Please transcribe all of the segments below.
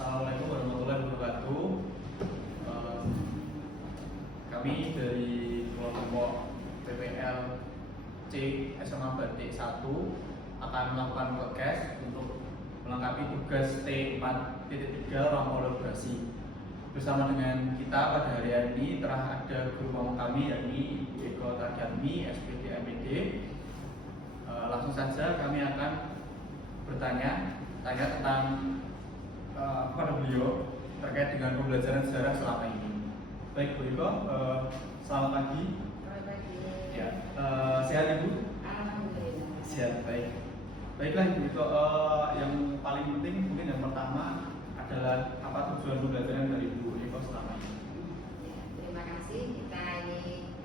Assalamualaikum warahmatullahi wabarakatuh. Eh, Kami dari kelompok PPL C SMA Batik 1 akan melakukan podcast untuk melengkapi tugas T4.3 ruang kolaborasi. Bersama dengan kita pada hari ini telah ada guru pamong kami yakni Ibu Eko Tarjatmi, SPD MPD. Langsung saja kami akan bertanya tentang kepada beliau terkait dengan pembelajaran sejarah selama ini. Baik Bu Eko, selamat pagi. Selamat pagi. Ya, sehat Ibu? Alhamdulillah. Sehat, baik. Baiklah Ibu Eko, yang paling penting mungkin yang pertama adalah apa tujuan pembelajaran dari Bu Eko selama ini? Ya, terima kasih. Kita ini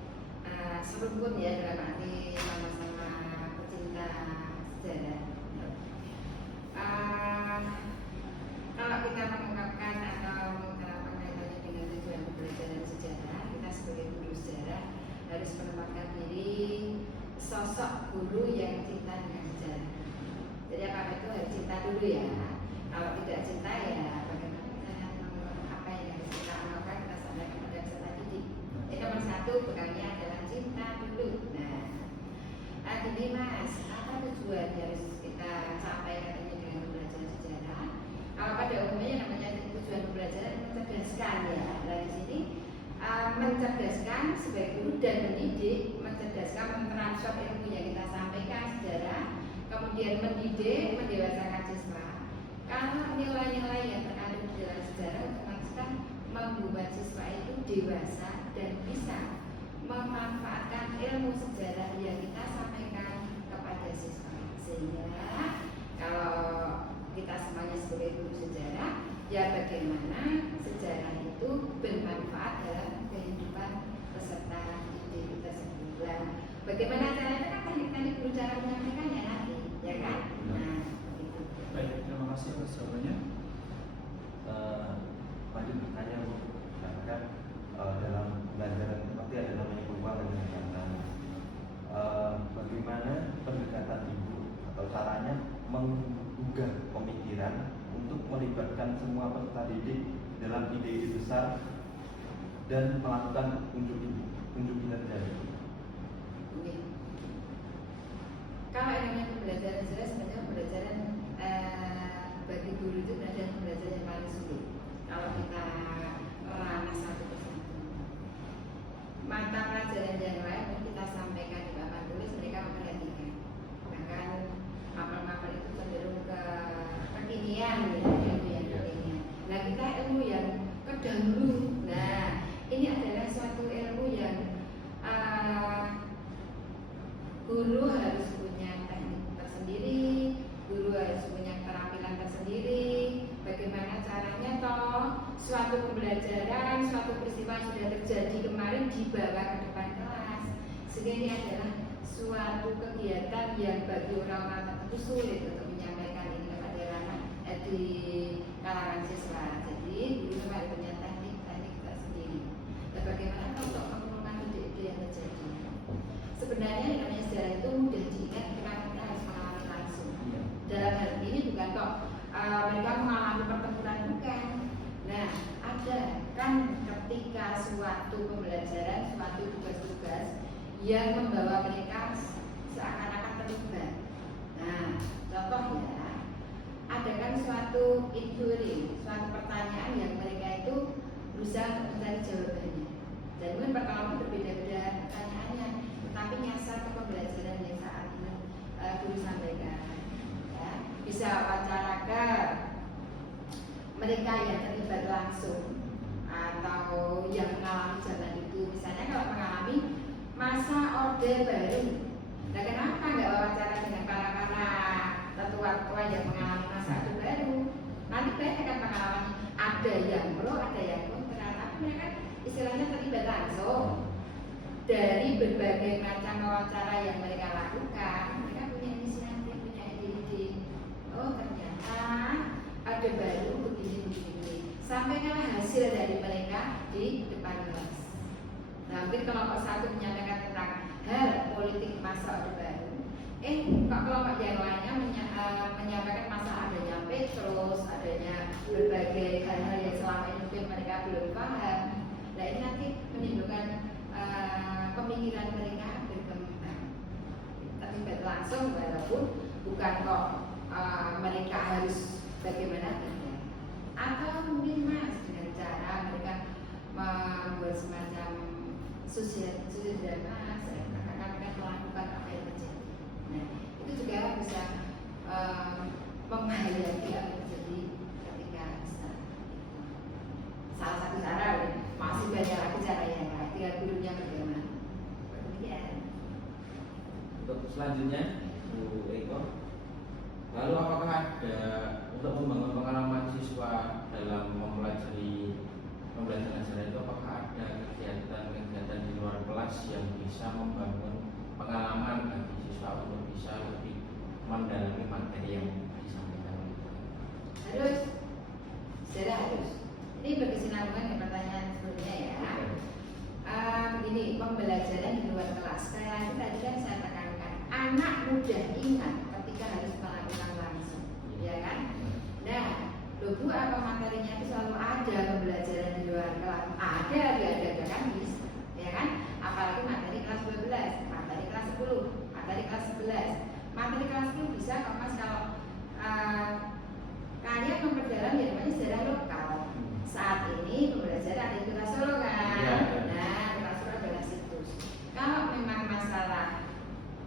serumpun ya dalam arti sama-sama pecinta sejarah. Kalau kita mengungkapkan atau kaitannya dengan tujuan pembelajaran sejarah, kita sebagai guru sejarah harus menempatkan diri sosok guru yang cinta dengan sejarah. Jadi apa itu harus cinta dulu ya. Kalau tidak cinta ya bagaimana apa yang harus kita lakukan, kita sampaikan pada peserta didik. Jadi nomor satu bekalnya adalah cinta dulu. Nah, gini Mas, apa tujuan yang harus kita sampaikan ini dengan pembelajaran sejarah? Kalau pada umumnya namanya tujuan pembelajaran mencerdaskan ya. Nah di sini mencerdaskan sebagai guru dan mendidik, mencerdaskan mentransfer ilmu yang kita sampaikan sejarah, kemudian mendidik, mendewasakan siswa. Karena nilai-nilai yang terkandung di dalam sejarah otomatis kan membuat siswa itu dewasa dan bisa memanfaatkan ilmu sejarah yang kita sampaikan kepada siswa. Sehingga kalau kita semuanya sebagai guru sejarah, ya bagaimana sejarah itu bermanfaat dalam kehidupan peserta didik tersebut. Bagaimana caranya kan teknik-teknik guru cara menyampaikannya nanti, ya kan? Nah, itu. Baik, terima kasih atas jawabannya. Lanjut bertanya Bu, kan dalam pembelajaran pasti ada namanya perubahan dan pendekatan. Bagaimana pendekatan Ibu atau caranya menggugah pemikiran untuk melibatkan semua peserta didik dalam ide-ide besar dan melakukan unjuk kinerja? Oke. Kalau yang namanya pembelajaran sejarah sebenarnya pembelajaran bagi guru itu adalah pembelajaran yang paling sulit. Kalau kita ranah satu persatu, mata pelajaran yang lain kita sampaikan di papan tulis mereka memperhatikan. Bahkan mapel-mapel itu cenderung ke kekinian ya, ilmu yang kekinian. Nah kita ilmu yang kedahulu. Nah ini adalah suatu ilmu yang guru harus punya teknik tersendiri, guru harus punya keterampilan tersendiri. Bagaimana caranya toh suatu pembelajaran, suatu peristiwa yang sudah terjadi kemarin dibawa ke depan kelas. Sehingga ini adalah suatu kegiatan yang bagi orang-orang tertentu sulit untuk menyampaikan ini kepada anak di kalangan siswa. Jadi guru harus punya teknik-teknik tersendiri. Dan bagaimana untuk mengumpulkan ide-ide yang terjadi? Sebenarnya yang namanya sejarah itu mudah diingat karena kita harus mengalami langsung. Dalam hal ini bukan kok mereka mengalami pertempuran, bukan. Nah, ada kan ketika suatu pembelajaran, suatu tugas-tugas yang membawa mereka seakan-akan terlibat. Nah, contoh ya, ada kan suatu inquiry, suatu pertanyaan yang mereka itu berusaha untuk mencari jawabannya. Dan mungkin pertama berbeda-beda pertanyaannya, tetapi nyasar ke pembelajaran yang saat ini guru sampaikan. Ya, bisa wawancara ke mereka yang terlibat langsung atau yang mengalami zaman itu. Misalnya kalau mengalami masa Orde Baru, nah kenapa nggak wawancara dengan para tetua-tetua yang mengalami masa Orde Baru? Nanti mereka akan mengalami ada yang pro, ada yang kontra, tapi mereka istilahnya terlibat langsung. Dari berbagai macam wawancara yang mereka lakukan, mereka punya inisiatif, punya ide-ide. Oh ternyata ada baru begini. Sampaikanlah hasil dari mereka di depan kelas. Nah, mungkin kelompok satu menyampaikan tentang hal politik masa Orde Baru. Kok kelompok yang lainnya menyampaikan masalah ada nyampe Petrus, adanya berbagai hal-hal yang selama ini mungkin mereka belum paham. Nah ini nanti menimbulkan pemikiran mereka berkembang, terlibat langsung walaupun bukan kok mereka harus bagaimana tidak. Atau mungkin mas dengan cara mereka membuat semacam sosial drama, akan melakukan apa yang terjadi. Nah itu juga bisa membahayakan apa yang terjadi ketika salah satu cara, masih banyak lagi cara yang lain, tinggal gurunya bagaimana. Demikian. Untuk selanjutnya Bu Eko, lalu apakah ada untuk membangun pengalaman siswa dalam mempelajari pembelajaran sejarah itu, apakah ada kegiatan-kegiatan di luar kelas yang bisa membangun pengalaman bagi siswa untuk bisa lebih mendalami materi yang disampaikan? Harus, sejarah harus. Ini berkesinambungan dengan pertanyaan sebelumnya ya. Begini, pembelajaran di luar kelas. Tadi kan saya tekankan, anak mudah ingat ketika harus melakukan langsung, ya kan? Nah, Bu, apa materinya itu selalu ada pembelajaran di luar kelas? Ada, diadakan bisa, ya kan? Apalagi materi kelas 12, materi kelas 10, materi kelas 11. Materi kelas 10 bisa kok mas kalau kalian memperdalam yang namanya sejarah lokal. Saat ini pembelajaran di Kota Solo kan? Ya. Nah, Kota Solo adalah situs. Kalau memang masalah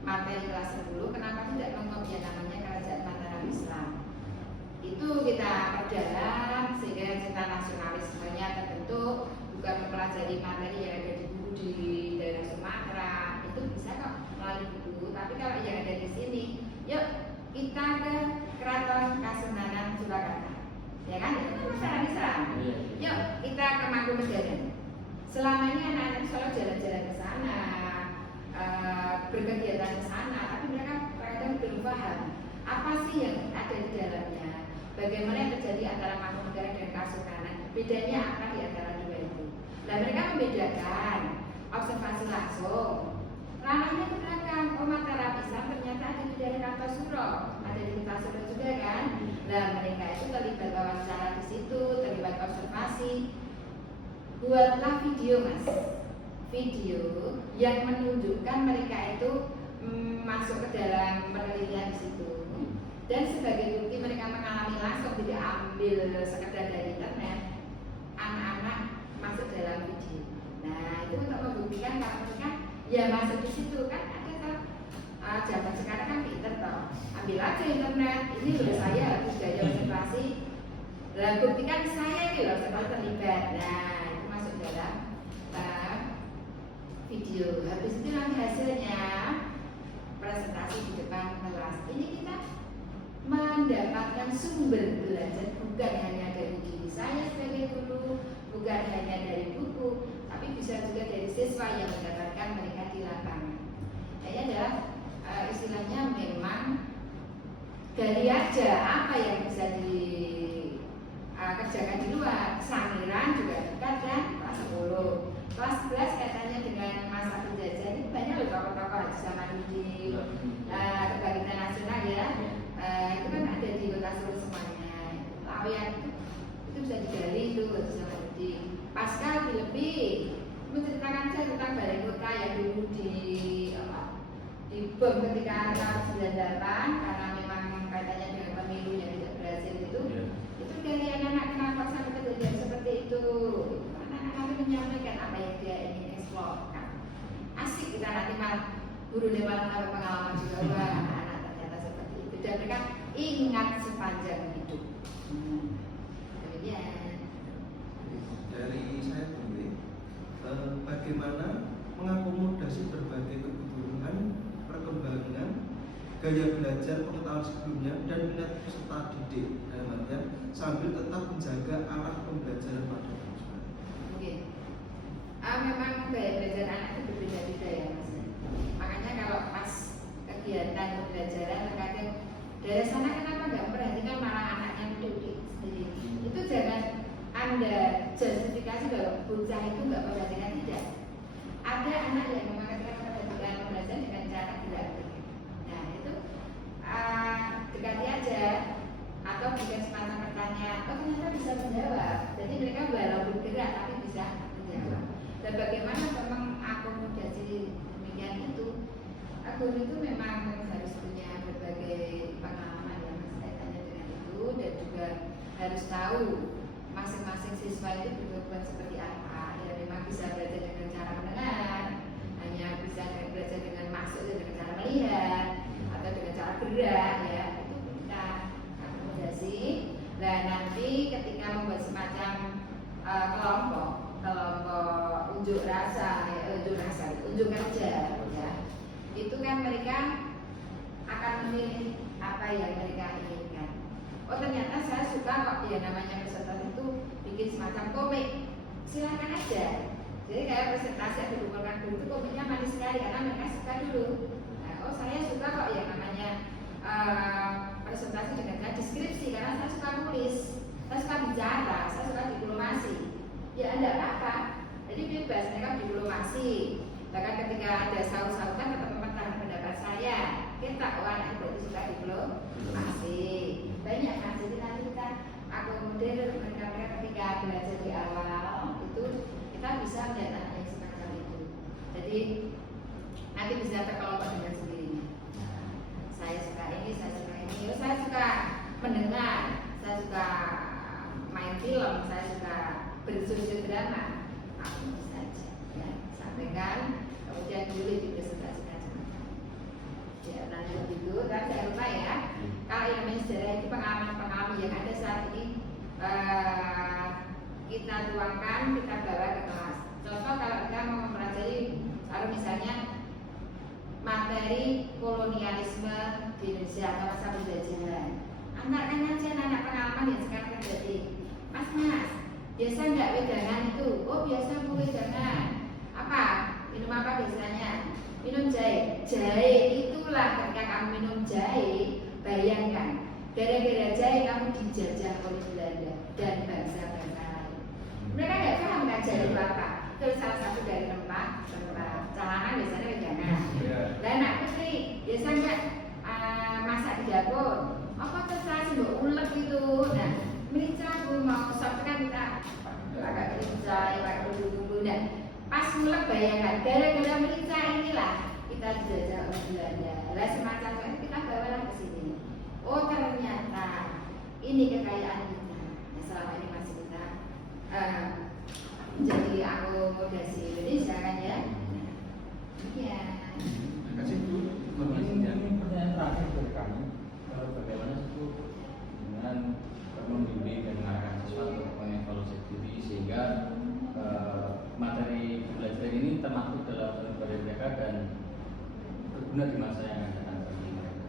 materi kelas 10, kenapa tidak mengopi yang namanya Kerajaan Mataram Islam? Itu kita perdalam sehingga cita nasionalismenya terbentuk, bukan mempelajari materi yang ada di buku di daerah Sumatera. Itu bisa kok melalui buku. Tapi kalau yang ada di sini, yuk kita ke Keraton Kasunanan Surakarta, ya kan? Itu kan masalah Islam. Yuk kita ke Mangkunegaran. Selama ini anak-anak selalu jalan-jalan ke sana, berkegiatan ke sana, tapi mereka kadang belum paham apa sih yang ada di dalamnya. Bagaimana yang terjadi antara Mangkunegaran dan Kasunanan? Bedanya apa di antara dua itu? Dan mereka membedakan observasi langsung. Ranahnya ke belakang, oh Mataram Islam ternyata ada di daerah Kartosuro, ada di Kartosuro juga kan? Nah mereka itu terlibat wawancara di situ, terlibat observasi. Buatlah video mas, video yang menunjukkan mereka itu masuk ke dalam penelitian di situ. Dan sebagai bukti mereka mengalami langsung, tidak ambil sekedar dari internet. Anak-anak masuk dalam video. Nah itu untuk membuktikan kalau mereka ya masuk di situ kan ada kan zaman sekarang kan pinter toh, ambil aja internet, ini loh saya habis gaya observasi, dan buktikan saya ini loh saya terlibat. Nah itu masuk dalam video. Habis itu nanti hasilnya presentasi di depan kelas. Ini kita mendapatkan sumber belajar bukan hanya dari diri saya sebagai guru, bukan hanya dari buku, tapi bisa juga dari siswa yang mendapatkan mereka di lapangan. Ini adalah istilahnya memang gali aja apa yang bisa dikerjakan di luar. Samiran juga dekat kan, kelas 10. Kelas 11 katanya dengan masa penjajah ini banyak loh tokoh-tokoh Haji Samanudin, Kebangkitan Nasional ya. Itu kan ada di Kota Solo semuanya. Lawyat itu bisa digali itu Haji Samanudin. Pascal lebih menceritakan saja tentang balai kota yang dulu di bom ketika tahun 98 karena memang kaitannya dengan pemilu yang tidak berhasil itu. Itu dari anak-anak kenapa sampai kejadian seperti itu. Anak-anak menyampaikan apa yang dia ingin eksplorkan. Asik kita nanti malah guru malah dapat pengalaman juga wah anak ternyata seperti itu dan mereka ingat sepanjang hidup. Demikian. Dari saya sendiri, bagaimana mengakomodasi berbagai kebutuhan, perkembangan, gaya belajar pengetahuan sebelumnya dan minat peserta didik dalam artian sambil tetap menjaga arah pembelajaran pada siswa. Oke. Memang gaya belajar anak itu berbeda-beda ya mas. Makanya kalau pas kegiatan pembelajaran terkadang dari sana kenapa nggak memperhatikan malah anaknya duduk sendiri. Itu jangan Anda justifikasi bahwa bocah itu nggak memperhatikan, tidak. Ada anak yang memang ketika memperhatikan pembelajaran dengan cara dilatih. Nah itu dekati aja atau atau bikin semacam pertanyaan, oh ternyata bisa menjawab. Jadi mereka walaupun gerak tapi bisa menjawab. Dan bagaimana memang akomodasi demikian itu, guru itu memang harus punya berbagai pengalaman yang kaitannya dengan itu, dan juga harus tahu masing-masing siswa itu berkebutuhan seperti apa. Ya memang bisa belajar dengan cara mendengar, hanya bisa belajar dengan masuk dengan cara melihat atau dengan cara gerak, ya itu kita akomodasi. Dan nanti ketika membuat semacam kelompok unjuk rasa, unjuk kerja, ya itu kan mereka akan memilih apa yang mereka inginkan. Oh ternyata saya suka kok ya namanya presentasi itu bikin semacam komik, silakan aja. Jadi kayak presentasi yang dikumpulkan dulu itu komiknya manis sekali karena mereka suka dulu. Nah, oh saya suka kok ya namanya presentasi dengan deskripsi karena saya suka nulis, saya suka bicara, saya suka diplomasi. Ya ada apa-apa, jadi bebas mereka diplomasi. Bahkan ketika ada saut-sautan ke teman-teman pendapat saya, kita anak berarti suka diplomasi. Banyak kan, jadi nanti kita akomodir mereka ketika belajar di awal itu kita bisa melihat anak yang semacam itu. Jadi nanti bisa terkelompok dengan sendirinya. Saya suka ini, saya suka ini, saya suka mendengar, saya suka main film, saya suka bersosial drama, aku bisa aja ya sampaikan, kemudian dulu dipresentasikan. Ya nanti begitu, dan jangan lupa ya, kalau yang namanya sejarah itu pengalaman-pengalaman yang ada saat ini kita tuangkan, kita bawa ke kelas. Contoh kalau kita mau mempelajari, kalau misalnya materi kolonialisme di Indonesia atau masa penjajahan, antarkan aja anak pengalaman yang sekarang terjadi. Mas, biasa nggak wedangan itu? Oh biasa bu wedangan. Apa? Minum apa biasanya? Minum jahe. Jahe itulah ketika kamu minum jahe, bayangkan gara-gara jahe kamu dijajah oleh Belanda dan bangsa-bangsa lain. Mereka nggak paham kan jahe itu apa? Itu salah satu dari rempah. Celana biasanya wedangan. Dan anak putri biasa nggak masak di dapur? Apa terserah sih mbak ulek itu? Nah, merica bu mau sop kan kita pakai merica, ya pakai bumbu-bumbu. Dan pas mulai bayangkan gara-gara merica inilah kita dijajah oleh Belanda. Lah semacam itu kita bawalah ke sini. Oh ternyata ini kekayaan kita. Nah, selama ini masih kita menjadi akomodasi Indonesia kan ya? Iya. Terima kasih Bu. Ini pertanyaan terakhir dari kami. Bagaimana itu dengan membimbing dan mengarahkan siswa untuk mengevaluasi diri sehingga materi belajar ini termasuk dalam pribadi mereka dan berguna di masa yang akan datang bagi mereka.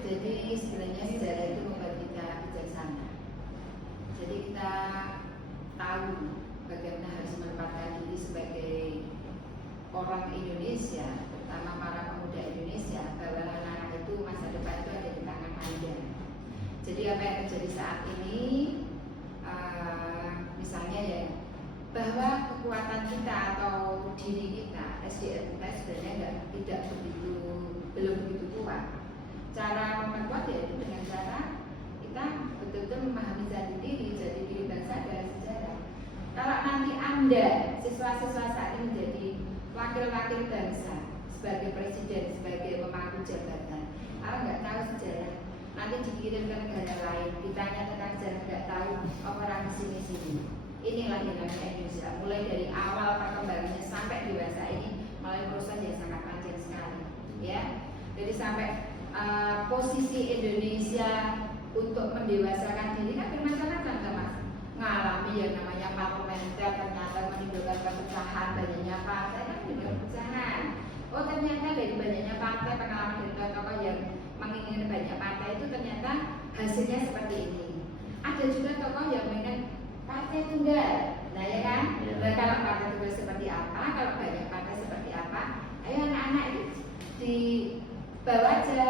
Jadi sebenarnya sejarah itu membuat kita bijaksana. Jadi kita tahu bagaimana harus menempatkan diri sebagai orang Indonesia, terutama para pemuda Indonesia, bahwa anak-anak itu masa depan itu ada di tangan Anda. Jadi apa yang terjadi saat ini, misalnya ya, bahwa kekuatan kita atau diri kita, SDM kita sebenarnya belum begitu kuat. Cara memperkuat ya itu dengan cara kita betul-betul memahami jati diri bangsa adalah sejarah. Kalau nanti Anda, siswa-siswa saat ini menjadi wakil-wakil bangsa, sebagai presiden, sebagai pemangku jabatan, kalau nggak tahu sejarah, nanti dikirim ke negara lain, ditanya tentang sejarah nggak tahu, orang di sini-sini. Inilah dinamika Indonesia, mulai dari awal perkembangannya sampai dewasa ini melalui proses yang sangat panjang sekali, ya. Jadi sampai posisi Indonesia untuk mendewasakan diri kan bermacam-macam, Mas. Ngalami yang namanya parlementer, ternyata menimbulkan perpecahan, banyaknya partai kan juga perpecahan. Oh ternyata dari banyaknya partai, pengalaman dari tokoh-tokoh yang menginginkan banyak partai itu ternyata hasilnya seperti ini. Ada juga tokoh yang menginginkan partai tunggal, nah ya kan? Nah, kalau partai tunggal seperti apa, kalau banyak partai seperti apa, ayo anak-anak itu dibawa aja,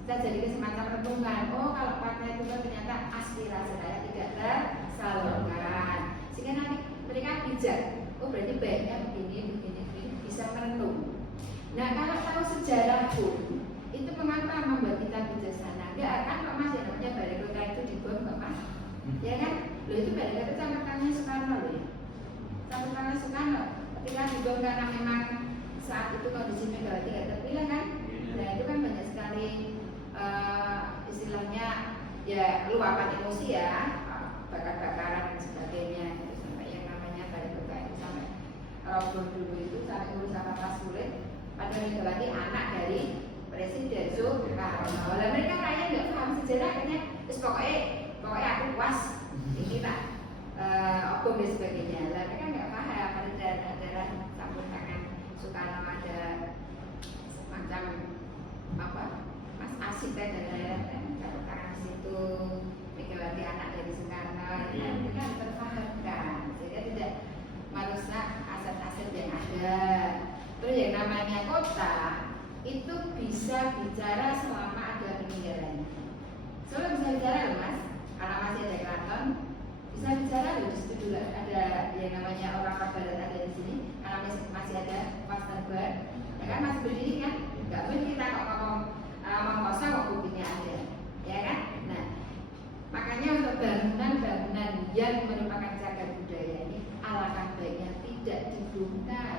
kita jadikan semacam renungan. Oh kalau partai tunggal ternyata aspirasi saya tidak tersalurkan, sehingga nanti mereka bijak. Oh berarti baiknya begini, bisa merenung. Nah kalau tahu sejarah pun, itu mengapa membuat ya luapan emosi ya, bakar-bakaran dan sebagainya, gitu. Sampai yang namanya balik ke itu sampai roboh dulu itu sampai ngurus apa sulit. Padahal itu lagi anak dari Presiden Soekarno. Lah mereka kayaknya nggak paham sejarah, akhirnya terus pokoknya aku puas ini tak obong dan sebagainya. Lah mereka nggak paham ada campur tangan Soekarno, ada semacam apa Mas Asyik dan lain-lain campur tangan situ, Megawati anak dari Soekarno. Ini mereka terpahamkan sehingga tidak merusak aset-aset yang ada. Terus yang namanya kota itu bisa bicara selama ada peninggalan. Soalnya bisa bicara loh mas, karena masih ada keraton, bisa bicara loh. Di situ juga ada yang namanya orang Barat ada di sini, karena masih ada Pasterberg, ya kan masih berdiri kan? Gak mungkin kita kok ngomong kosong kok buktinya ada, ya kan? Nah, makanya untuk bangunan-bangunan yang merupakan cagar budaya ini alangkah baiknya tidak dibongkar,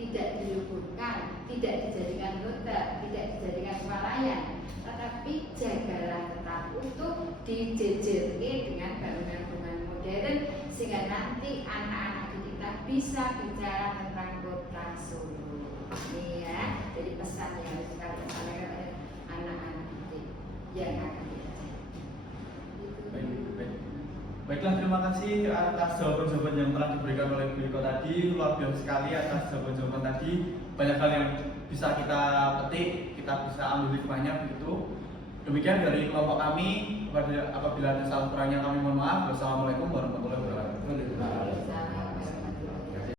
tidak diluburkan, tidak dijadikan hotel, tidak dijadikan swalayan, tetapi jagalah tetap utuh, dijejerke dengan bangunan-bangunan modern sehingga nanti anak-anak kita bisa bicara tentang kota Solo. Ini ya, jadi pesan yang harus kita sampaikan kepada anak-anak didik yang akan kita jadi. Baiklah, terima kasih atas jawaban-jawaban yang telah diberikan oleh Bu Iko tadi. Luar biasa sekali atas jawaban-jawaban tadi. Banyak hal yang bisa kita petik, kita bisa ambil hikmahnya begitu. Demikian dari kelompok kami. Apabila ada salah kurangnya kami mohon maaf. Wassalamualaikum warahmatullahi wabarakatuh.